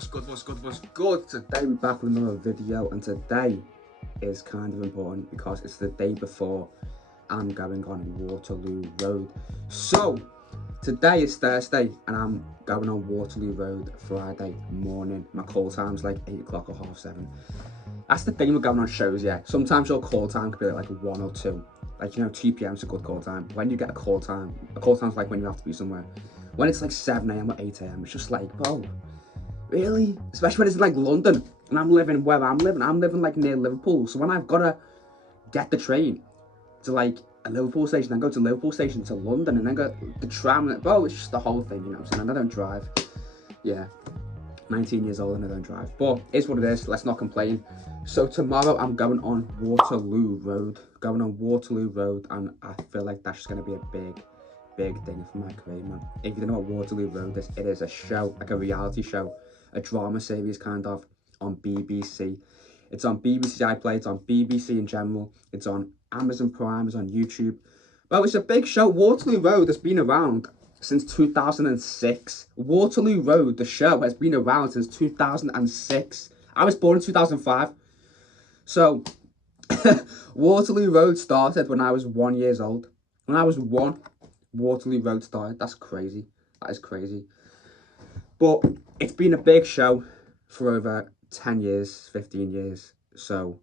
What's good? Today we're back with another video, and today is kind of important because it's the day before I'm going on Waterloo Road. So today is Thursday and I'm going on Waterloo Road Friday morning. My call time's like 8 o'clock or 7:30. That's the thing with going on shows, yeah. Sometimes your call time could be like 1 or 2. Like, you know, 2 p.m. is a good call time. When you get a call time's like when you have to be somewhere. When it's like 7 a.m. or 8 a.m, it's just like, bro, really? Especially when it's like London and I'm living where I'm living like near Liverpool. So when I've got to get the train to like a Liverpool station, then go to Liverpool station to London and then go the tram, and bro, it's just the whole thing, you know what I'm saying? And I don't drive. Yeah, 19 years old and I don't drive. But it's what it is, let's not complain. So tomorrow I'm going on Waterloo Road. And I feel like that's just going to be a big thing for my career, man. If you don't know what Waterloo Road is, it is a show, like a reality show, a drama series kind of, on BBC. It's on BBC iPlayer, it's on BBC in general, it's on Amazon Prime, it's on YouTube. Well, it's a big show. Waterloo Road has been around since 2006. Waterloo Road, the show, has been around since 2006. I was born in 2005. So, Waterloo Road started when I was 1 year old. When I was 1, Waterloo Road started. That's crazy. That is crazy. But it's been a big show for over 10 years, 15 years. So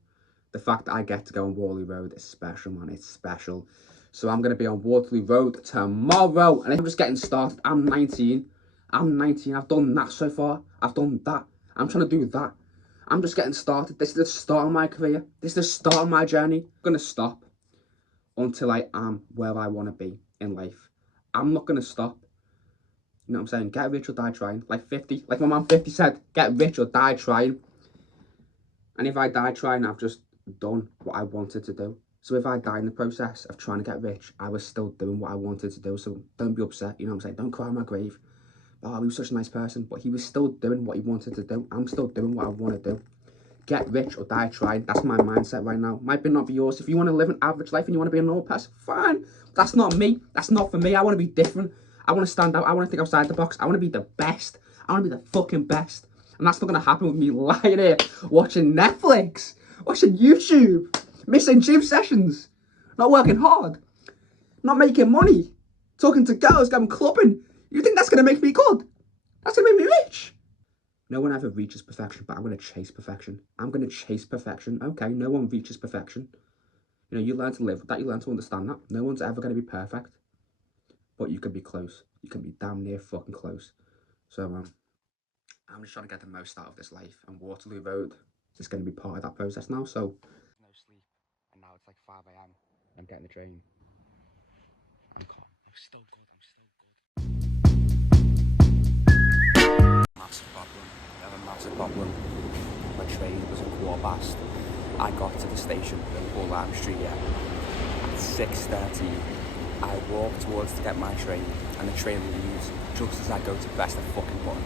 the fact that I get to go on Waterloo Road is special, man. It's special. So I'm going to be on Waterloo Road tomorrow. And I'm just getting started. I'm 19. I've done that so far. I've done that. I'm trying to do that. I'm just getting started. This is the start of my career. This is the start of my journey. I'm going to stop until I am where I want to be in life. I'm not going to stop. You know what I'm saying? Get rich or die trying. Like my man 50 said, get rich or die trying. And if I die trying, I've just done what I wanted to do. So if I die in the process of trying to get rich, I was still doing what I wanted to do. So don't be upset, you know what I'm saying? Don't cry on my grave. Oh, he was such a nice person, but he was still doing what he wanted to do. I'm still doing what I want to do. Get rich or die trying. That's my mindset right now. Might not be yours. If you want to live an average life and you want to be a normal person, fine. That's not me. That's not for me. I want to be different. I want to stand out. I want to think outside the box. I want to be the best. I want to be the fucking best. And that's not going to happen with me lying here, watching Netflix, watching YouTube, missing gym sessions, not working hard, not making money, talking to girls, going clubbing. You think that's going to make me good? That's going to make me rich. No one ever reaches perfection, but I'm going to chase perfection. I'm going to chase perfection. Okay, no one reaches perfection. You know, you learn to live with that. You learn to understand that. No one's ever going to be perfect. But you can be close. You can be damn near fucking close. So, I'm just trying to get the most out of this life. And Waterloo Road is going to be part of that process now. So, no sleep. And now it's like 5 a.m. I'm getting the train. I'm calm. I'm still good. Massive problem. I have a massive problem. My train was a quarter past. I got to the station, Liverpool Lime Street, yeah, at 6:30. I walk towards to get my train, and the train leaves just as I go to press the fucking button.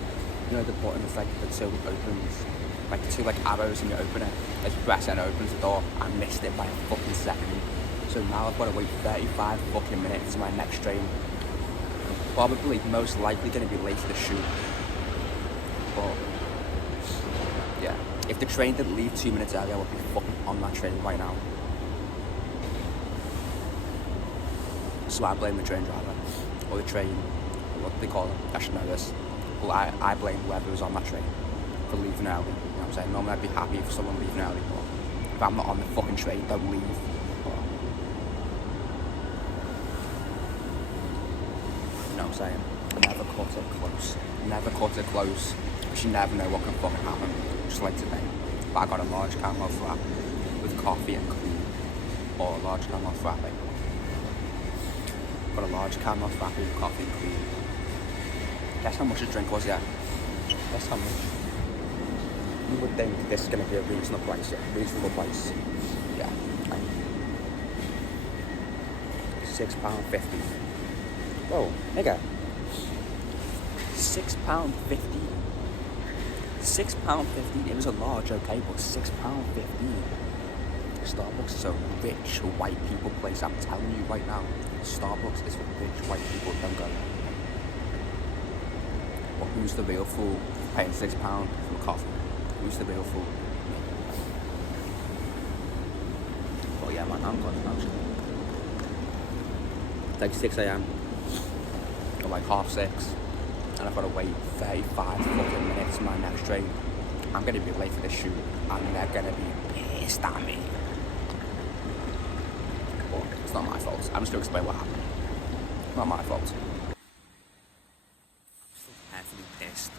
You know the button is like the two opens, like the two like arrows, and you open it. As you press it and it opens the door. I missed it by a fucking second. So now I've got to wait 35 fucking minutes to my next train. I'm probably most likely going to be late to the shoot. But yeah, if the train didn't leave 2 minutes early, I would be fucking on that train right now. So I blame the train driver, or the train, what do they call it? I should know this. Well, I blame whoever was on that train for leaving early. You know what I'm saying? Normally I'd be happy if someone leaving early, but if I'm not on the fucking train, don't leave. But, you know what I'm saying? Never cut it close. Never cut it close. Because you never know what can fucking happen. Just like today. But I got a large caramel frap with coffee and cream. Or a large caramel frappe. Got a large caramel frappe with coffee and cream. Guess how much the drink was, yeah? Guess how much? You would think this is going to be a reasonable price, yeah? Reasonable price. Yeah. £6.50. Whoa, nigga. £6.50. £6.50. It was a large, okay, but £6.50. Starbucks is a rich white people place. I'm telling you right now, Starbucks is for rich white people. Don't go there. But who's the real fool? paying £6 for a coffee. Who's the real fool? But yeah, man, I'm good actually. It's like 6 a.m. or like 6:30, and I've got to wait 35 fucking minutes for my next train. I'm gonna be late for this shoot, and they're gonna be pissed at me. But it's not my fault. I'm just gonna explain what happened. Not my fault. I'm still heavily pissed.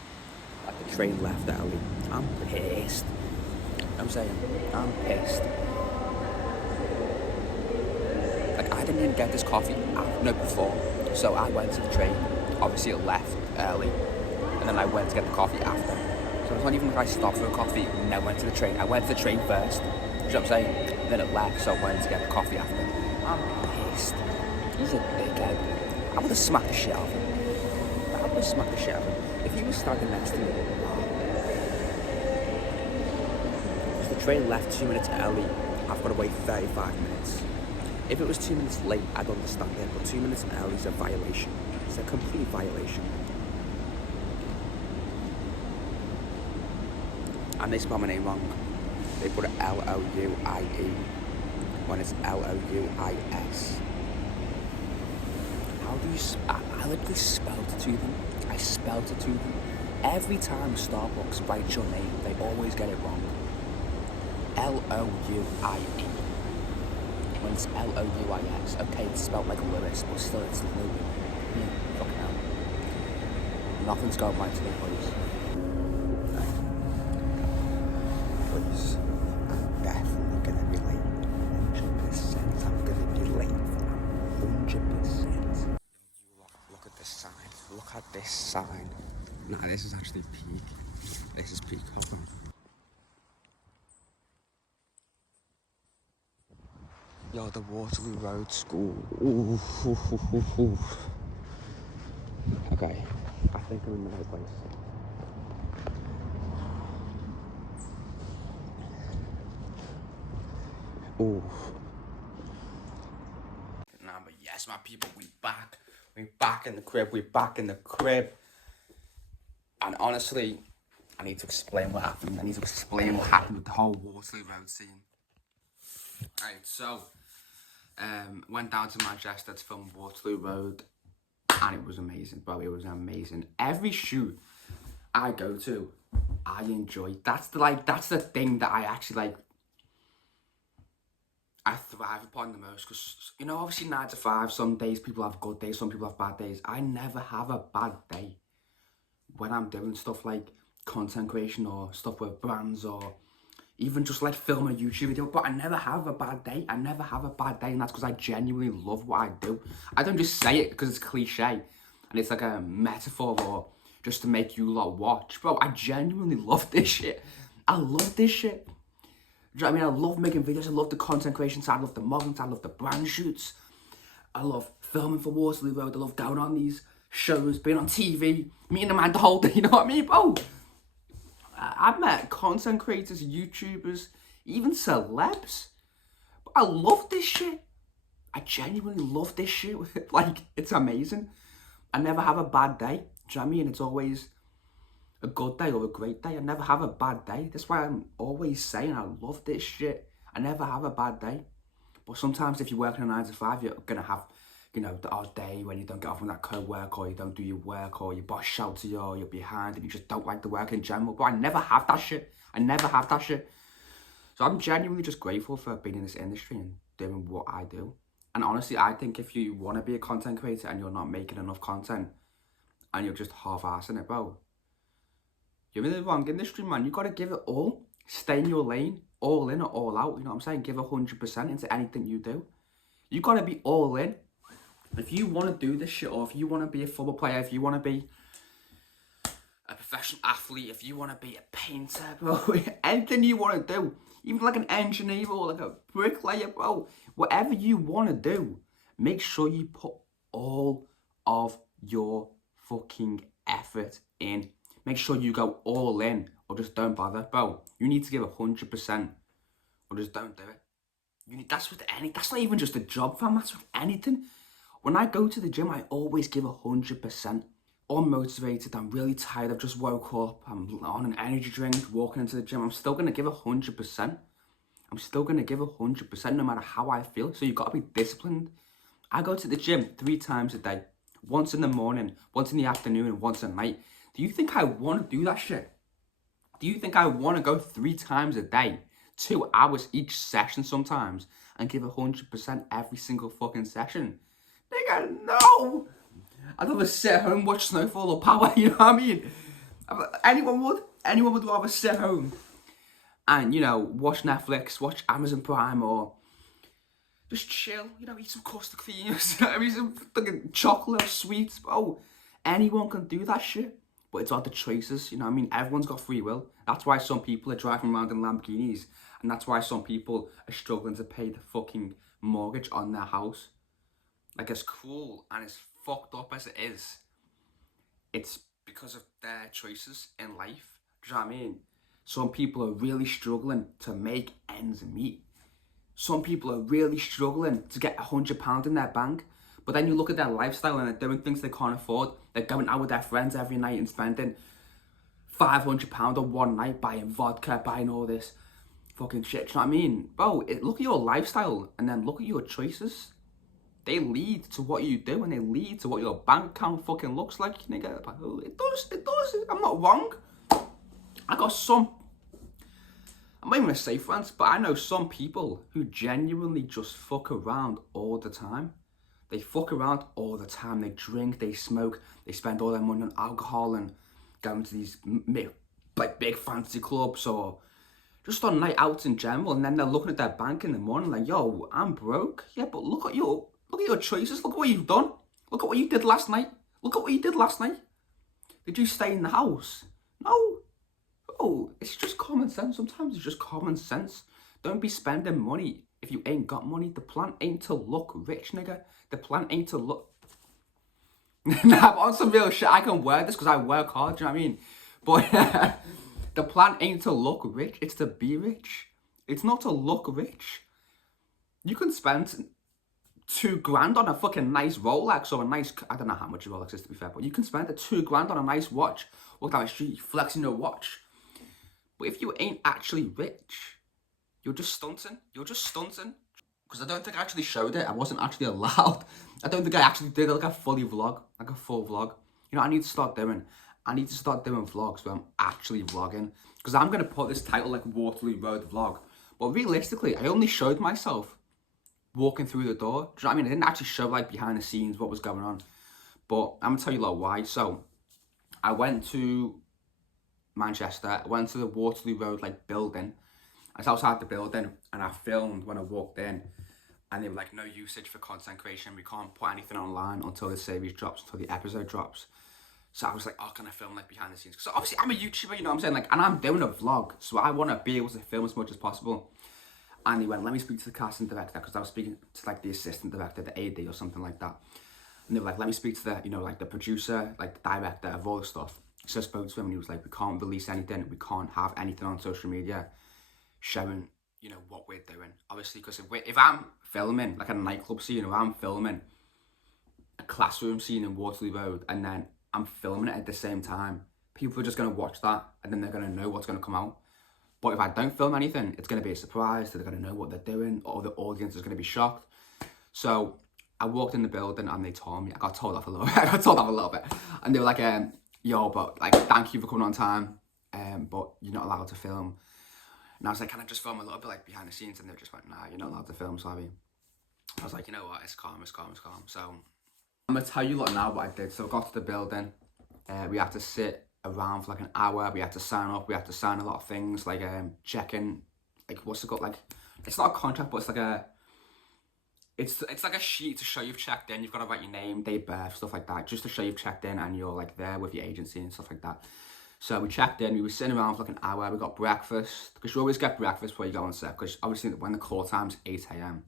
Like the train left early. I'm pissed. I'm saying, I'm pissed. Like I didn't even get this coffee before. So I went to the train. Obviously it left early, and then I went to get the coffee after. So it's not even like I stopped for a coffee and then went to the train. I went to the train first. You know what I'm saying? Then it left, so I went to get the coffee after. I'm pissed. He's a dickhead. I would have smacked the shit out of him. I would have smacked the shit out of him. If he was standing next to me. Because the train left 2 minutes early, I've got to wait 35 minutes. If it was 2 minutes late, I'd understand it, but 2 minutes early is a violation. It's a complete violation. And they spell my name wrong. They put it Louie when it's Louis. How do you... I literally spelled it to them. I spelled it to them. Every time Starbucks writes your name, they always get it wrong. Louie. When it's Louis. Okay, it's spelled like Lewis, but still it's Louis. Yeah, fucking hell. Nothing's going right today, boys. Please. I'm definitely gonna be late. 100%. I'm gonna be late. 100%. Look at this sign. Look at this sign. Nah, this is actually peak. This is peak. Hold on. Yo, the Waterloo Road School. Ooh, ooh, ooh. Okay, I think I'm in the right place. Ooh. Nah, but yes, my people, we back. We back in the crib. We back in the crib. And honestly, I need to explain what happened. I need to explain what happened with the whole Waterloo Road scene. Alright, so went down to Manchester to film Waterloo Road, and it was amazing, bro. It was amazing. Every shoot I go to, I enjoy. That's the thing that I actually like. I thrive upon the most, because you know, obviously 9 to 5. Some days people have good days, some people have bad days. I never have a bad day when I'm doing stuff like content creation or stuff with brands or even just like film a YouTube video, but I never have a bad day. I never have a bad day, and that's because I genuinely love what I do. I don't just say it because it's cliche and it's like a metaphor or just to make you lot watch. Bro, I genuinely love this shit. I love this shit. Do you know what I mean? I love making videos. I love the content creation side. I love the modeling side. I love the brand shoots. I love filming for Waterloo Road. I love going on these shows, being on TV, meeting a man the whole day. You know what I mean, bro? I've met content creators, YouTubers, even celebs. But I love this shit. I genuinely love this shit. Like, it's amazing. I never have a bad day. Do you know what I mean? It's always a good day or a great day. I never have a bad day. That's why I'm always saying I love this shit. I never have a bad day. But sometimes if you're working a 9 to 5, you're going to have, you know, the odd day when you don't get off on that co-work, or you don't do your work, or your boss shouts at you, or you're behind and you just don't like the work in general. But I never have that shit. I never have that shit. So I'm genuinely just grateful for being in this industry and doing what I do. And honestly, I think if you want to be a content creator and you're not making enough content and you're just half-assing it, bro, you're in the wrong industry, man. You got to give it all. Stay in your lane, all in or all out. You know what I'm saying? Give 100% into anything you do. You got to be all in. If you want to do this shit, or if you want to be a football player, if you want to be a professional athlete, if you want to be a painter, bro, anything you want to do, even like an engineer or like a bricklayer, bro, whatever you want to do, make sure you put all of your fucking effort in. Make sure you go all in, or just don't bother, bro. You need to give 100%, or just don't do it. That's not even just a job, fam. That's with anything. When I go to the gym, I always give 100%. unmotivated, I'm really tired, I've just woke up, I'm on an energy drink, walking into the gym, I'm still going to give 100%. I'm still going to give 100% no matter how I feel. So you've got to be disciplined. I go to the gym 3 times a day. Once in the morning, once in the afternoon, and once at night. Do you think I want to do that shit? Do you think I want to go 3 times a day, 2 hours each session sometimes, and give 100% every single fucking session? Nigga, no! I'd rather sit at home, watch Snowfall or Power, you know what I mean? Anyone would rather sit home and, you know, watch Netflix, watch Amazon Prime, or just chill, you know, eat some custard creams, you know, eat some fucking chocolate or sweets. Oh, anyone can do that shit. But it's all the choices, you know what I mean? Everyone's got free will. That's why some people are driving around in Lamborghinis. And that's why some people are struggling to pay the fucking mortgage on their house. Like, as cruel and as fucked up as it is, it's because of their choices in life. Do you know what I mean? Some people are really struggling to make ends meet. Some people are really struggling to get £100 in their bank. But then you look at their lifestyle and they're doing things they can't afford. They're going out with their friends every night and spending £500 on one night, buying vodka, buying all this fucking shit. Do you know what I mean? Bro, look at your lifestyle and then look at your choices. They lead to what you do and they lead to what your bank account fucking looks like, nigga. It does. I'm not wrong. I'm not even gonna say friends, but I know some people who genuinely just fuck around all the time. They fuck around all the time. They drink, they smoke, they spend all their money on alcohol and going to these like big fancy clubs or just on night outs in general. And then they're looking at their bank in the morning like, yo, I'm broke. Yeah, but look at your choices. Look at what you've done. Look at what you did last night. Look at what you did last night. Did you stay in the house? No. Oh, it's just common sense. Sometimes it's just common sense. Don't be spending money if you ain't got money. The plan ain't to look rich, nigga. The plan ain't to look... Nah, on some real shit, I can wear this because I work hard, do you know what I mean? But the plan ain't to look rich, it's to be rich. It's not to look rich. You can spend $2,000 on a fucking nice Rolex or a nice... I don't know how much a Rolex is, to be fair, but you can spend $2,000 on a nice watch. Walk down the street, flexing your watch. But if you ain't actually rich, you're just stunting. You're just stunting. Because I don't think I actually showed it. I wasn't actually allowed. I don't think I actually did like a full vlog. You know what I need to start doing? I need to start doing vlogs where I'm actually vlogging. Because I'm going to put this title like Waterloo Road Vlog. But realistically, I only showed myself walking through the door. Do you know what I mean? I didn't actually show like behind the scenes what was going on. But I'm going to tell you like why. So, I went to Manchester. I went to the Waterloo Road like building. I was outside the building and I filmed when I walked in. And they were like, no usage for content creation. We can't put anything online until the series drops, until the episode drops. So I was like, oh, can I film like behind the scenes? Because obviously I'm a YouTuber, you know what I'm saying? Like, and I'm doing a vlog. So I want to be able to film as much as possible. And they went, let me speak to the casting director. Because I was speaking to like the assistant director, the AD or something like that. And they were like, let me speak to the, you know, like the producer, like the director of all the stuff. So I spoke to him and he was like, we can't release anything. We can't have anything on social media showing, you know, what we're doing. Obviously, because if I'm filming like a nightclub scene or I'm filming a classroom scene in Waterloo Road and then I'm filming it at the same time, people are just going to watch that and then they're going to know what's going to come out. But if I don't film anything, it's going to be a surprise. They're going to know what they're doing or the audience is going to be shocked. So I walked in the building and they told me, I got told off a little bit. And they were like, yo, but like, thank you for coming on time, but you're not allowed to film. And I was like, can I just film a little bit like behind the scenes? And they just went, nah, you're not allowed to film, sorry. I was like, you know what, it's calm. So I'm gonna tell you lot now what I did. So I got to the building, we had to sit around for like an hour, we had to sign up, we had to sign a lot of things, like checking, like what's it called, like, it's not a contract, but it's like a, it's like a sheet to show you've checked in. You've got to write your name, date of birth, stuff like that, just to show you've checked in and you're like there with your agency and stuff like that. So we checked in, we were sitting around for like an hour, we got breakfast, because you always get breakfast before you go on set, because obviously when the call time's 8 AM,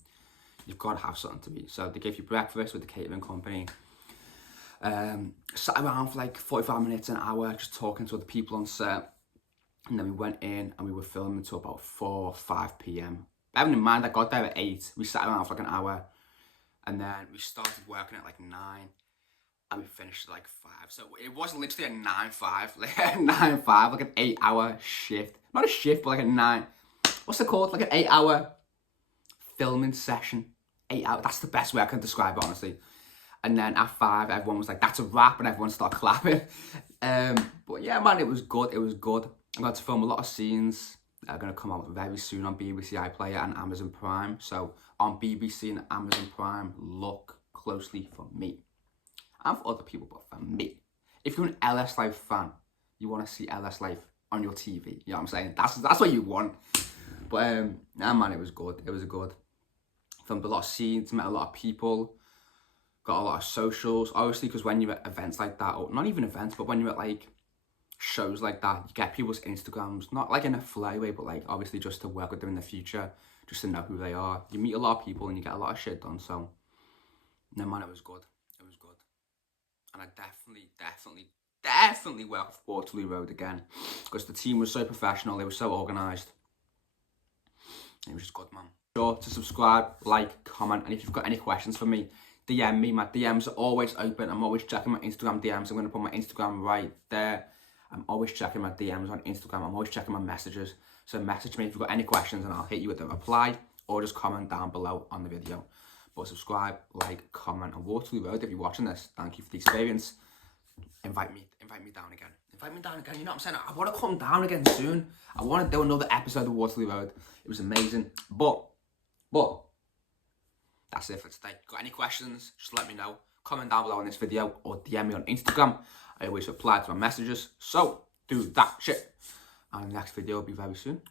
you've got to have something to eat. So they gave you breakfast with the catering company. Sat around for like 45 minutes, an hour, just talking to other people on set. And then we went in and we were filming until about 4 or 5 PM. Having in mind, I got there at 8, we sat around for like an hour. And then we started working at like 9. and we finished at like 5. So it was literally a 9-5, like a 9-5, like an 8-hour shift. Not a shift, but like a 9. What's it called? Like an 8-hour filming session. 8 hours. That's the best way I can describe it, honestly. And then at 5, everyone was like, "That's a wrap," and everyone started clapping. But yeah, man, it was good. It was good. I got to film a lot of scenes that are going to come out very soon on BBC iPlayer and Amazon Prime. So on BBC and Amazon Prime, look closely for me. And for other people, but for me. If you're an LS Life fan, you want to see LS Life on your TV. You know what I'm saying? That's what you want. But yeah, man, it was good. It was good. Filmed a lot of scenes, met a lot of people. Got a lot of socials, obviously, because when you're at events like that, or not even events, but when you're at like shows like that, you get people's Instagrams, not like in a fly way, but like obviously just to work with them in the future, just to know who they are. You meet a lot of people and you get a lot of shit done. So, no, man, it was good. It was good. And I definitely work for Waterloo Road again, because the team was so professional, they were so organised. It was just good, man. Sure to subscribe, like, comment, and if you've got any questions for me, DM me. My DMs are always open. I'm always checking my Instagram DMs. I'm going to put my Instagram right there. I'm always checking my DMs on Instagram. I'm always checking my messages. So message me if you've got any questions and I'll hit you with a reply, or just comment down below on the video. But subscribe, like, comment, and Waterloo Road, if you're watching this, thank you for the experience. Invite me down again. Invite me down again. You know what I'm saying? I want to come down again soon. I want to do another episode of Waterloo Road. It was amazing. But that's it for today. Got any questions, just let me know. Comment down below on this video or DM me on Instagram. I always reply to my messages. So, do that shit. And the next video will be very soon.